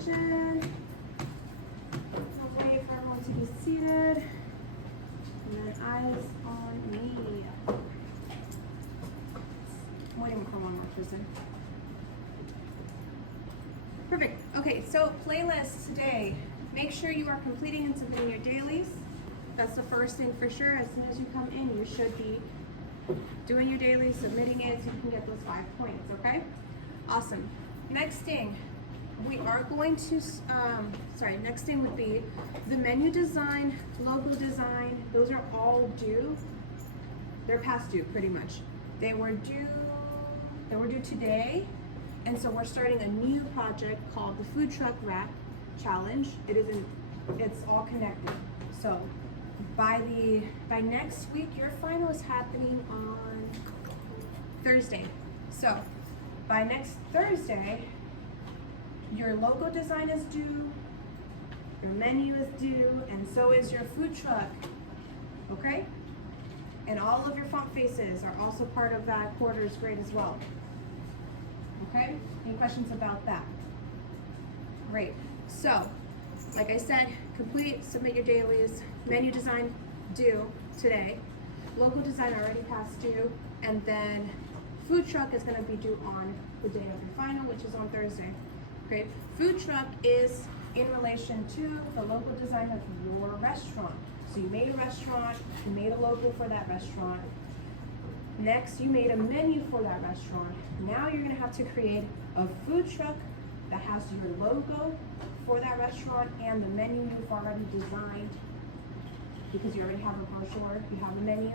attention. Wait for everyone to be seated. And then eyes on me. I'm waiting for one more person. Perfect. Okay, so playlists today. Make sure you are completing and submitting your dailies. That's the first thing for sure. As soon as you come in, you should be doing your dailies, submitting it so you can get those 5 points, okay? Awesome. Next thing, we are going to, next thing would be the menu design, logo design. Those are all due. They're past due, pretty much. They were due today. And so we're starting a new project called the Food Truck Wrap Challenge. It's all connected. So by next week, your final is happening on Thursday. So by next Thursday, your logo design is due, your menu is due, and so is your food truck, okay? And all of your font faces are also part of that quarter's grade as well. Okay, any questions about that? Great. So, like I said, complete, submit your dailies, menu design due today, logo design already past due, and then food truck is going to be due on the day of your final, which is on Thursday. Great. Food truck is in relation to the logo design of your restaurant. So you made a restaurant, you made a logo for that restaurant. Next, you made a menu for that restaurant. Now you're gonna have to create a food truck that has your logo for that restaurant and the menu you've already designed. Because you already have a brochure, you have a menu,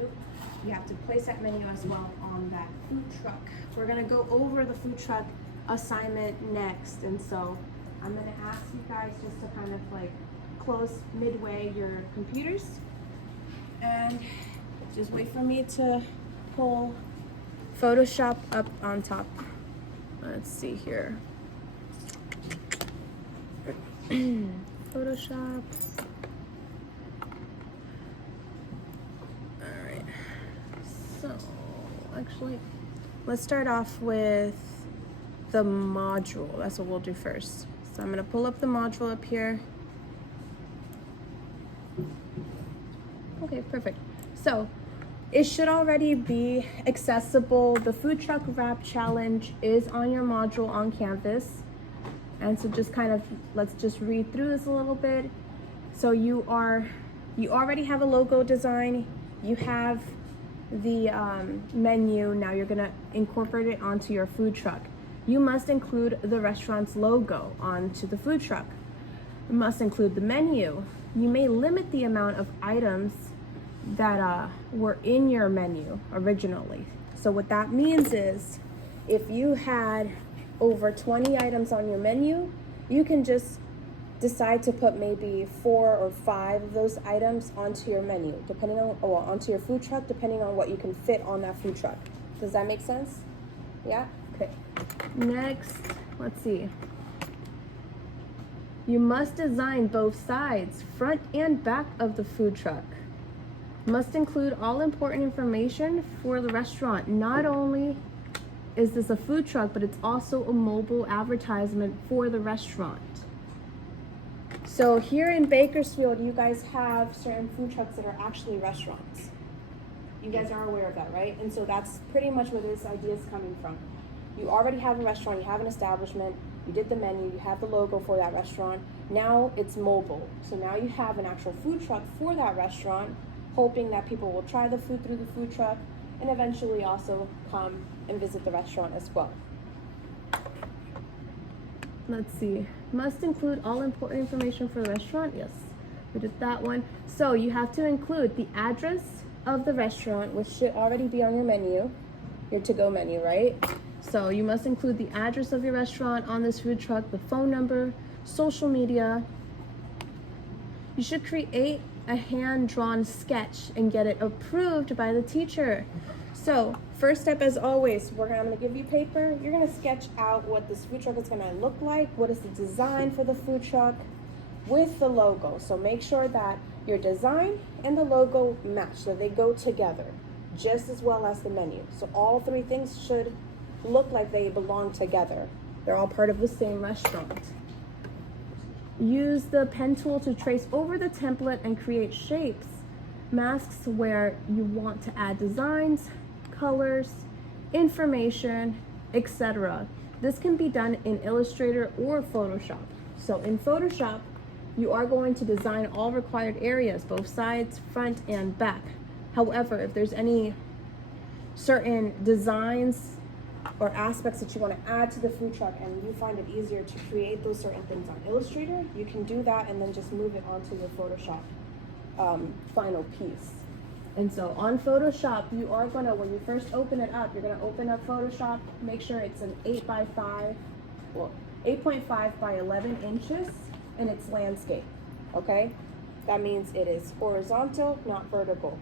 you have to place that menu as well on that food truck. We're gonna go over the food truck assignment next, and so I'm gonna ask you guys just to kind of like close midway your computers and just wait for me to pull Photoshop up on top. Let's see here. Photoshop. Alright. So, actually, let's start off with the module. That's what we'll do first. So I'm going to pull up the module up here. Okay, perfect. So, it should already be accessible. The Food Truck Wrap Challenge is on your module on Canvas. And so just kind of, let's just read through this a little bit. So you already have a logo design. You have the menu. Now you're gonna incorporate it onto your food truck. You must include the restaurant's logo onto the food truck. You must include the menu. You may limit the amount of items that were in your menu originally. So what that means is if you had over 20 items on your menu, you can just decide to put maybe 4 or 5 of those items onto your menu, depending on, or onto your food truck, depending on what you can fit on that food truck. Does that make sense? Yeah? Okay. Next, let's see. You must design both sides, front and back of the food truck. Must include all important information for the restaurant. Not only is this a food truck, but it's also a mobile advertisement for the restaurant. So here in Bakersfield, you guys have certain food trucks that are actually restaurants. You guys are aware of that, right? And so that's pretty much where this idea is coming from. You already have a restaurant, you have an establishment, you did the menu, you have the logo for that restaurant. Now it's mobile. So now you have an actual food truck for that restaurant, hoping that people will try the food through the food truck and eventually also come and visit the restaurant as well. Let's see. Must include all important information for the restaurant. Yes, we did that one. So you have to include the address of the restaurant, which should already be on your menu, your to-go menu, right? So you must include the address of your restaurant on this food truck, the phone number, social media. You should create a hand-drawn sketch and get it approved by the teacher. So first step, as always, I'm gonna give you paper. You're gonna sketch out what this food truck is gonna look like, what is the design for the food truck with the logo. So make sure that your design and the logo match, so they go together, just as well as the menu. So all 3 things should look like they belong together. They're all part of the same restaurant. use the pen tool to trace over the template and create shapes, masks where you want to add designs, colors, information, etc. This can be done in Illustrator or Photoshop. So in Photoshop, you are going to design all required areas, both sides, front, and back. However, if there's any certain designs or aspects that you want to add to the food truck and you find it easier to create those certain things on Illustrator, you can do that and then just move it onto your Photoshop final piece. And so on Photoshop, you are gonna, when you first open it up, you're gonna open up Photoshop, make sure it's an 8.5 by 11 inches, and it's landscape, okay? That means it is horizontal, not vertical,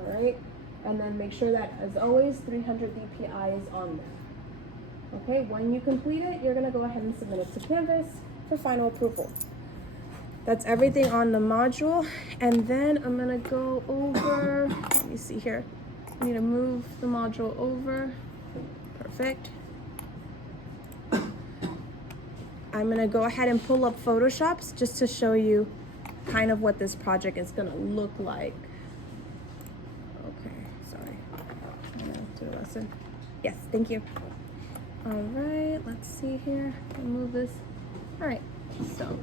all right? And then make sure that, as always, 300 dpi is on there. Okay, when you complete it, you're gonna go ahead and submit it to Canvas for final approval. That's everything on the module. And then I'm gonna go over, let me see here. I need to move the module over. Perfect. I'm gonna go ahead and pull up Photoshops just to show you kind of what this project is gonna look like. Okay, sorry. I'm gonna do a lesson. Yes, thank you. All right, let's see here. I'll move this. All right, so.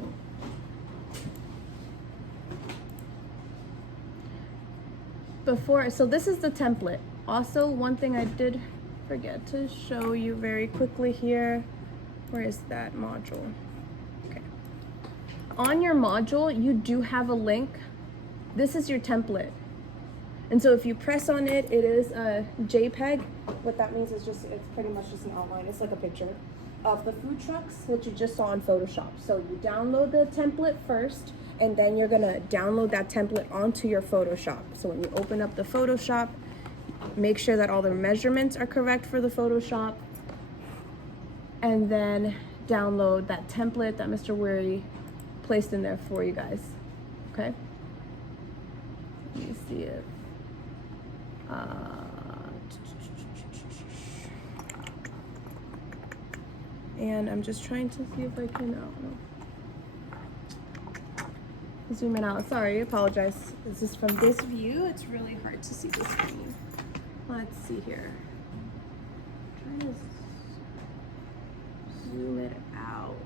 So this is the template. Also, one thing I did forget to show you very quickly here. Where is that module? Okay. On your module, you do have a link. This is your template. And so if you press on it, it is a JPEG. What that means is it's pretty much just an outline. It's like a picture of the food trucks, which you just saw in Photoshop. So you download the template first, and then you're gonna download that template onto your Photoshop. So when you open up the Photoshop, make sure that all the measurements are correct for the Photoshop, and then download that template that Mr. Weary placed in there for you guys, okay? Let me see it. And I'm just trying to see if I can, zoom in out. Sorry, I apologize. This is from this view. It's really hard to see the screen. Let's see here. I'm trying to zoom it out.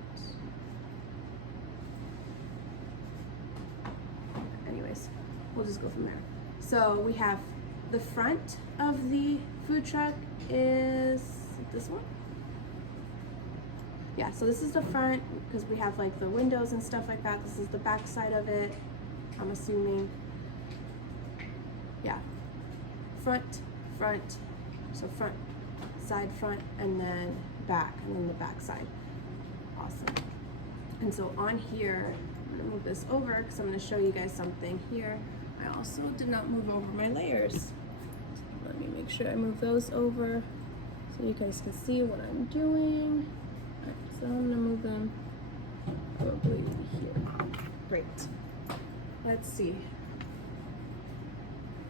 Anyways, we'll just go from there. So we have the front of the food truck is this one. Yeah, so this is the front because we have like the windows and stuff like that. This is the back side of it, I'm assuming. Yeah, front, so front, side, front, and then back, and then the back side. Awesome. And so on here, I'm gonna move this over because I'm gonna show you guys something here. I also did not move over my layers. Let me make sure I move those over so you guys can see what I'm doing. All right, so I'm gonna move them probably here. Great. Let's see.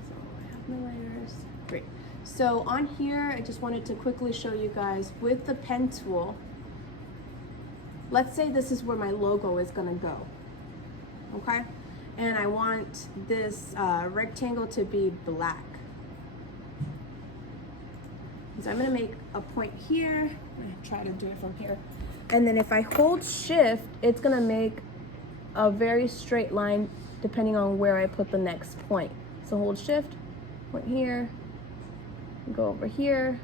So I have my layers. Great. So on here, I just wanted to quickly show you guys with the pen tool. Let's say this is where my logo is gonna go, okay? And I want this rectangle to be black. So I'm gonna make a point here. I'm gonna try to do it from here. And then if I hold shift, it's gonna make a very straight line depending on where I put the next point. So hold shift, point here, go over here.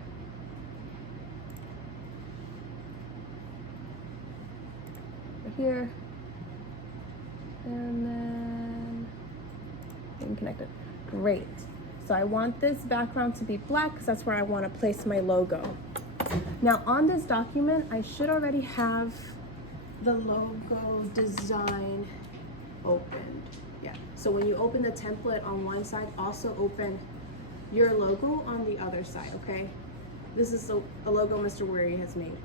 Over here. And then connect it. Great. So I want this background to be black because that's where I want to place my logo. Now on this document, I should already have the logo design opened. Yeah. So when you open the template on one side, also open your logo on the other side, okay? This is a logo Mr. Weary has made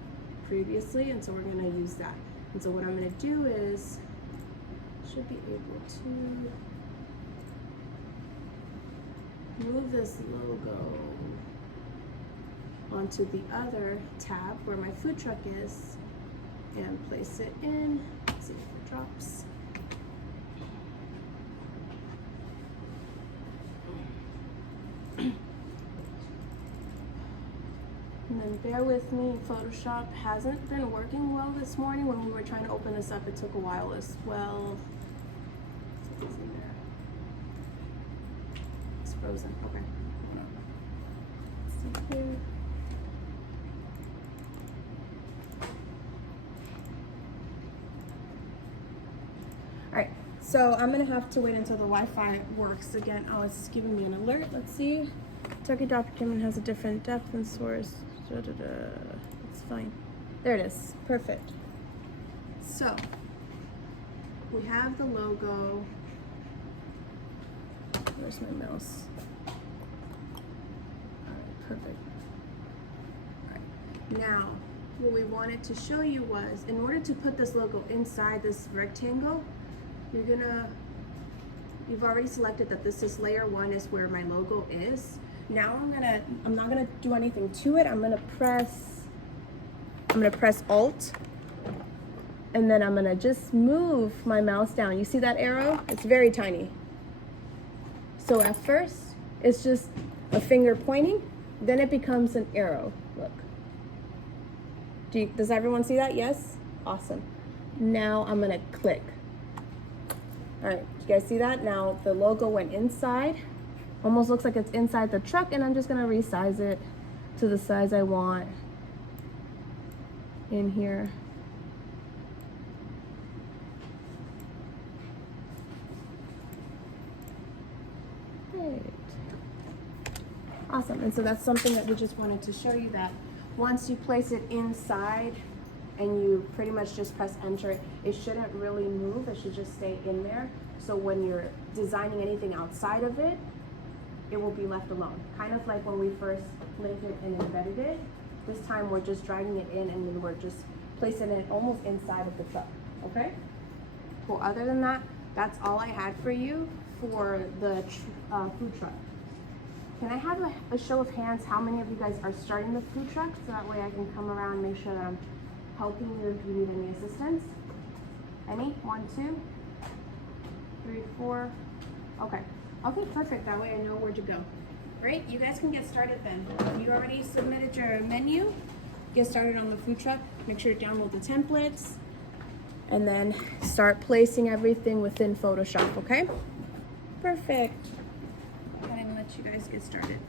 previously, and so we're gonna use that. And so what I'm gonna do is, should be able to move this logo onto the other tab where my food truck is and place it in. see if it drops. And then bear with me, Photoshop hasn't been working well this morning. When we were trying to open this up, it took a while as well. It's in there. It's frozen, okay. Let's see here. Alright, so I'm gonna have to wait until the Wi-Fi works again. Oh, it's giving me an alert. Let's see. Turkey document has a different depth and source. It's fine. There it is. Perfect. So we have the logo. Where's my mouse? Alright, perfect. Alright. Now, what we wanted to show you was, in order to put this logo inside this rectangle, you've already selected that this is layer 1 is where my logo is. Now I'm not gonna do anything to it. I'm gonna press Alt, and then I'm gonna just move my mouse down. You see that arrow? It's very tiny. So at first, it's just a finger pointing, then it becomes an arrow. Look. Does everyone see that? Yes? Awesome. Now I'm gonna click. All right, you guys see that? Now the logo went inside. Almost looks like it's inside the truck, and I'm just gonna resize it to the size I want in here. Great. Awesome, and so that's something that we just wanted to show you, that once you place it inside and you pretty much just press enter, it shouldn't really move, it should just stay in there. So when you're designing anything outside of it, it will be left alone. Kind of like when we first linted and embedded it. This time we're just dragging it in, and then we're just placing it almost inside of the truck, okay? Cool, other than that, that's all I had for you for the food truck. Can I have a show of hands how many of you guys are starting the food truck, so that way I can come around and make sure that I'm helping you if you need any assistance? Any? 1, 2, 3, 4. Okay. Okay, perfect. That way I know where to go. Great. You guys can get started then. You already submitted your menu. Get started on the food truck. Make sure to download the templates, and then start placing everything within Photoshop. Okay? Perfect. I'm gonna let you guys get started.